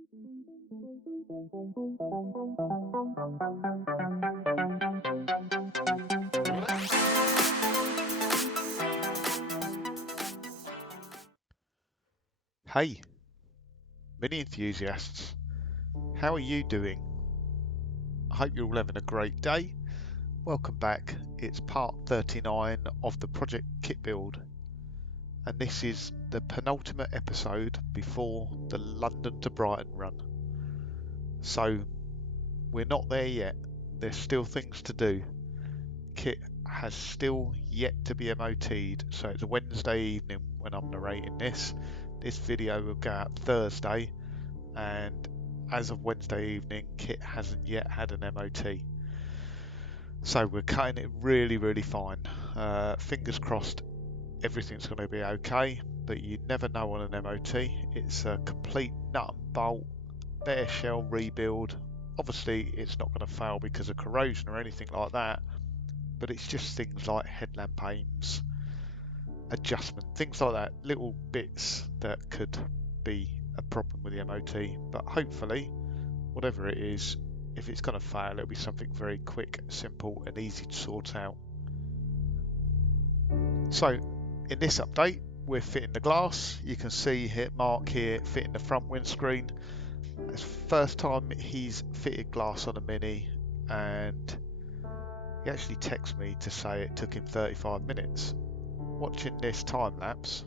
Hey, mini enthusiasts, how are you doing? I hope you're all having a great day. Welcome back. It's part 39 of the Project Kit build, and this is the penultimate episode before the London to Brighton run. So we're not there yet. There's still things to do. Kit has still yet to be MOT'd, so it's a Wednesday evening when I'm narrating this. This video will go out Thursday, and as of Wednesday evening, Kit hasn't yet had an MOT. So we're cutting it really fine. Fingers crossed everything's going to be okay, but you never know on an MOT. It's a complete nut and bolt, bare shell rebuild. Obviously it's not going to fail because of corrosion or anything like that, but it's just things like headlamp aims, adjustment, things like that, little bits that could be a problem with the MOT. But hopefully, whatever it is, if it's going to fail, it'll be something very quick, simple and easy to sort out. So in this update, we're fitting the glass. You can see here, Mark here fitting the front windscreen. It's the first time he's fitted glass on a Mini, and he actually texted me to say it took him 35 minutes. Watching this time lapse,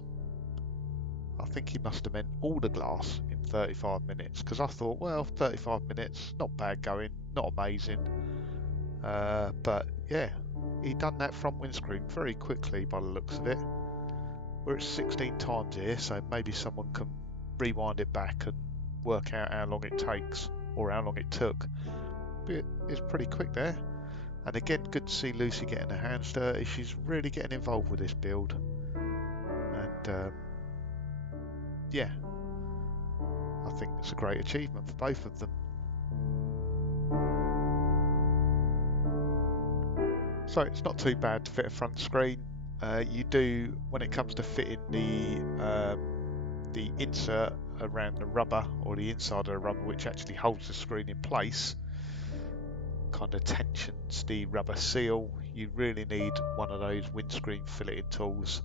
I think he must have meant all the glass in 35 minutes, because I thought, well, 35 minutes, not bad going, not amazing. But yeah, he done that front windscreen very quickly by the looks of it. We're at 16 times here, so maybe someone can rewind it back and work out how long it takes, or how long it took. But it's pretty quick there. And again, good to see Lucy getting her hands dirty. She's really getting involved with this build. And yeah, I think it's a great achievement for both of them. So it's not too bad to fit a front screen. You do, when it comes to fitting the insert around the rubber, or the inside of the rubber, which actually holds the screen in place, kind of tensions the rubber seal, you really need one of those windscreen filleting tools.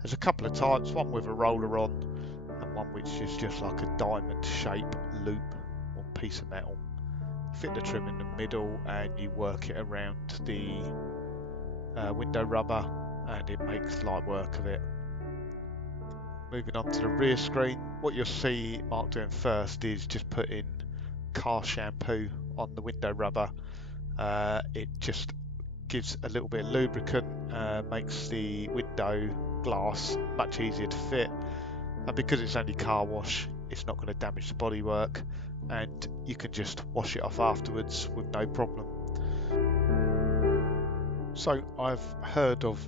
There's a couple of types, one with a roller on and one which is just like a diamond shape loop or piece of metal. Fit the trim in the middle and you work it around the window rubber, and it makes light work of it. Moving on to the rear screen, what you'll see Mark doing first is just putting car shampoo on the window rubber. It just gives a little bit of lubricant, makes the window glass much easier to fit, and because it's only car wash, it's not going to damage the bodywork, and you can just wash it off afterwards with no problem. So I've heard of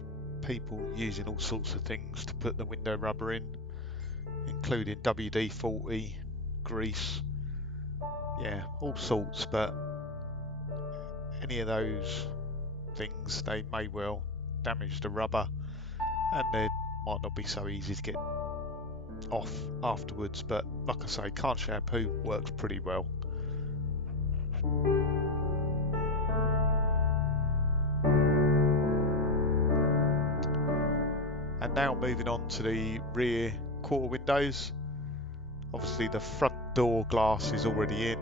people using all sorts of things to put the window rubber in, including WD-40, grease, yeah, all sorts, but any of those things, they may well damage the rubber, and they might not be so easy to get off afterwards. But like I say, car shampoo works pretty well. And now moving on to the rear quarter windows. Obviously the front door glass is already in.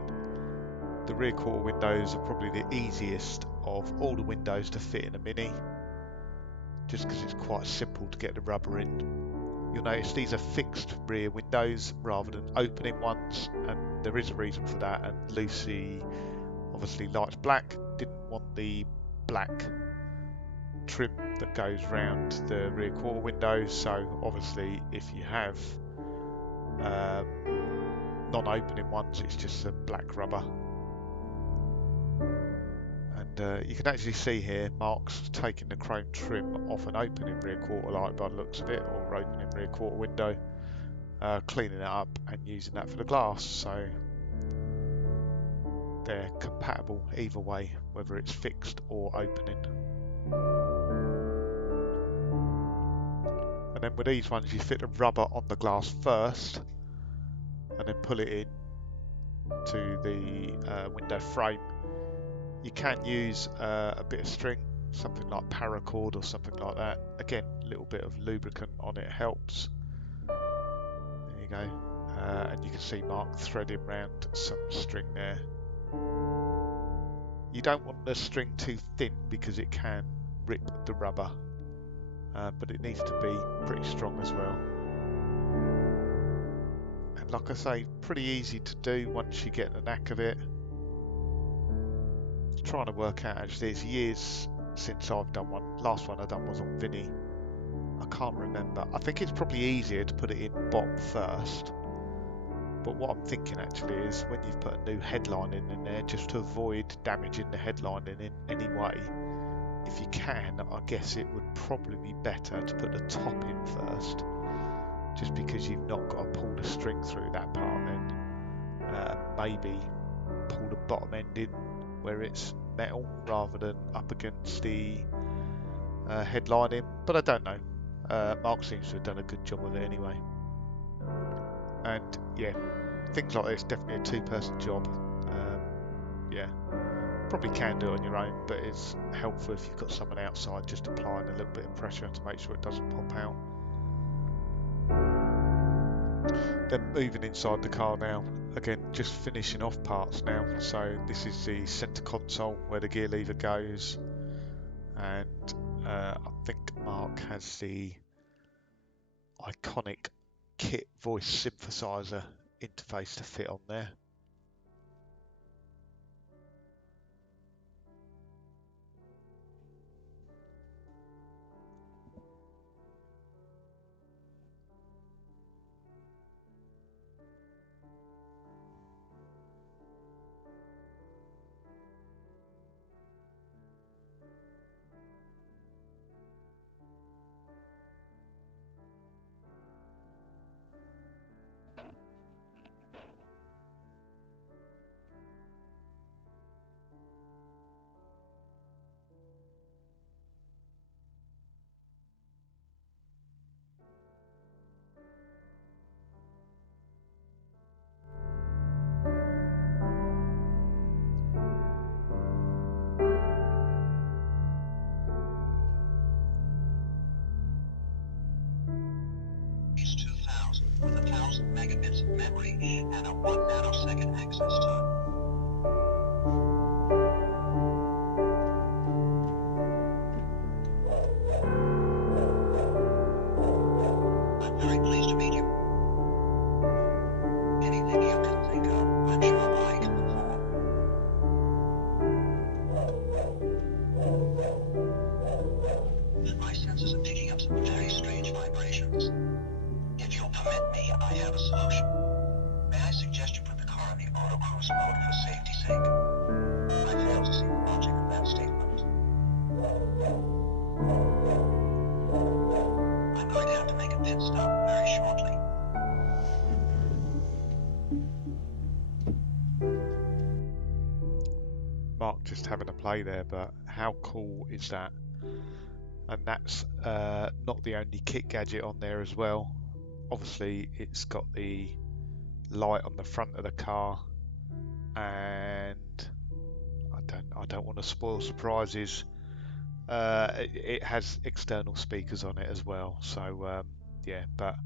The rear quarter windows are probably the easiest of all the windows to fit in a Mini, just because it's quite simple to get the rubber in. You'll notice these are fixed rear windows rather than opening ones, and there is a reason for that, and Lucy obviously likes black, didn't want the black trim that goes round the rear quarter windows. So obviously if you have non-opening ones, it's just a black rubber. And you can actually see here Mark's taking the chrome trim off an opening rear quarter light by the looks of it, or opening rear quarter window, cleaning it up and using that for the glass. So they're compatible either way, whether it's fixed or opening. And then with these ones, you fit the rubber on the glass first and then pull it in to the window frame. You can use a bit of string, something like paracord or something like that. Again, a little bit of lubricant on it helps. There you go. And you can see Mark threading round some string there. You don't want the string too thin because it can rip the rubber, but it needs to be pretty strong as well. And like I say, pretty easy to do once you get the knack of it. Trying to work out, actually, it's years since I've done one. Last one I done was on Vinny. I can't remember. I think it's probably easier to put it in bottom first. But what I'm thinking actually is when you've put a new headlining in there, just to avoid damaging the headlining in any way, if you can, I guess it would probably be better to put the top in first, just because you've not got to pull the string through that part then. Maybe pull the bottom end in where it's metal rather than up against the headlining, but I don't know. Mark seems to have done a good job of it anyway. And yeah, things like this, definitely a two-person job. Yeah, probably can do it on your own, but it's helpful if you've got someone outside just applying a little bit of pressure to make sure it doesn't pop out. Then moving inside the car now, again just finishing off parts now. So this is the centre console where the gear lever goes, and I think Mark has the iconic KITT voice synthesizer interface to fit on there. With 1,000 megabits of memory and a 1 nanosecond access time. I'm very pleased to meet you. Anything you can think of, I'm sure I can perform. My senses are picking up some very strange vibrations. If you'll permit me, I have a solution. May I suggest you put the car in the auto cruise mode for safety's sake? I fail to see the logic of that statement. I'm going to have to make a pit stop very shortly. Mark just having a play there, but how cool is that? And that's not the only KITT gadget on there as well. Obviously it's got the light on the front of the car, and I don't want to spoil surprises. It has external speakers on it as well, so yeah, but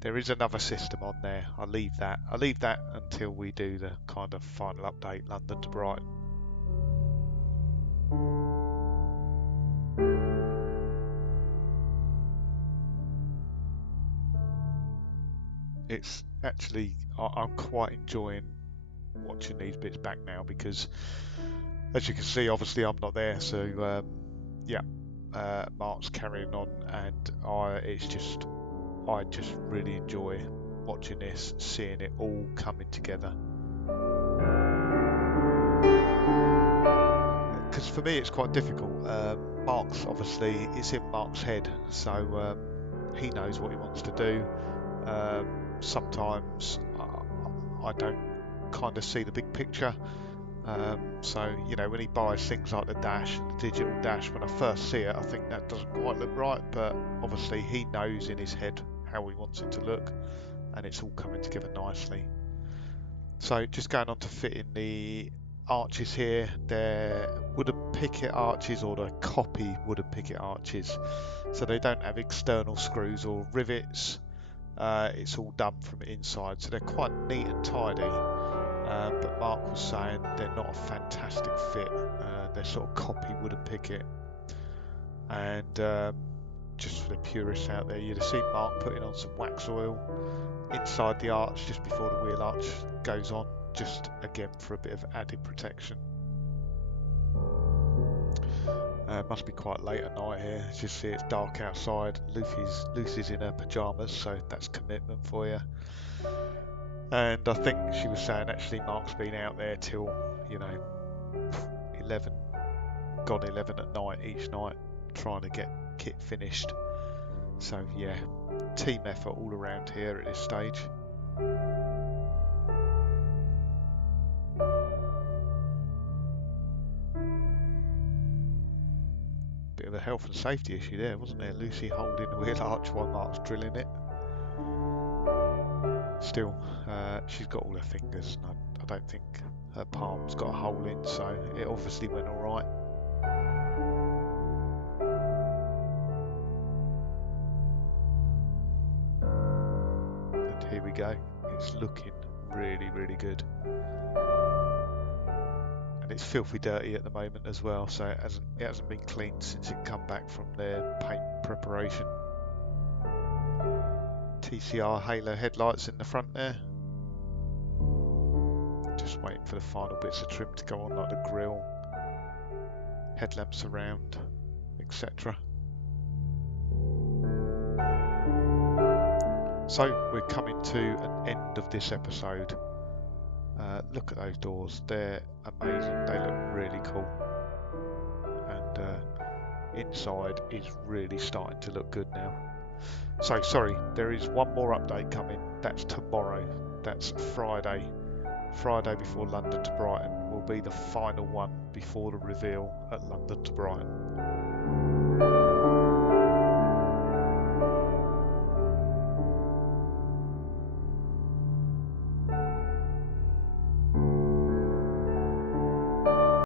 there is another system on there. I'll leave that until we do the kind of final update, London to Brighton. It's actually, I'm quite enjoying watching these bits back now, because as you can see, obviously I'm not there, so yeah, Mark's carrying on, and I just really enjoy watching this, seeing it all coming together. Because for me it's quite difficult. Mark's obviously, it's in Mark's head, so he knows what he wants to do. Sometimes I don't kind of see the big picture. So, you know, when he buys things like the dash, the digital dash, when I first see it, I think that doesn't quite look right, but obviously he knows in his head how he wants it to look, and it's all coming together nicely. So just going on to fitting the arches here, they're wooden picket arches, or the copy wooden picket arches, so they don't have external screws or rivets. It's all done from inside, so they're quite neat and tidy. But Mark was saying they're not a fantastic fit. They're sort of copy wooden picket, and just for the purists out there, you'd have seen Mark putting on some wax oil inside the arch just before the wheel arch goes on, just again for a bit of added protection. Must be quite late at night here. As you see, it's dark outside. Lucy's in her pyjamas, so that's commitment for you. And I think she was saying actually Mark's been out there till, 11, gone 11 at night each night, trying to get kit finished. So yeah, team effort all around here at this stage. Bit of a health and safety issue there, wasn't there? Lucy holding the wheel arch while Mark's drilling it. Still, she's got all her fingers, and I don't think her palm's got a hole in, so it obviously went alright. And here we go. It's looking really, really good. And it's filthy dirty at the moment as well, so it hasn't been cleaned since it come back from their paint preparation. TCR halo headlights in the front there. Just waiting for the final bits of trim to go on, like the grille, headlamps around, etc. So we're coming to an end of this episode. Look at those doors, they're amazing, they look really cool, and inside is really starting to look good now. So sorry, there is one more update coming. That's tomorrow, that's Friday before London to Brighton will be the final one before the reveal at London to Brighton.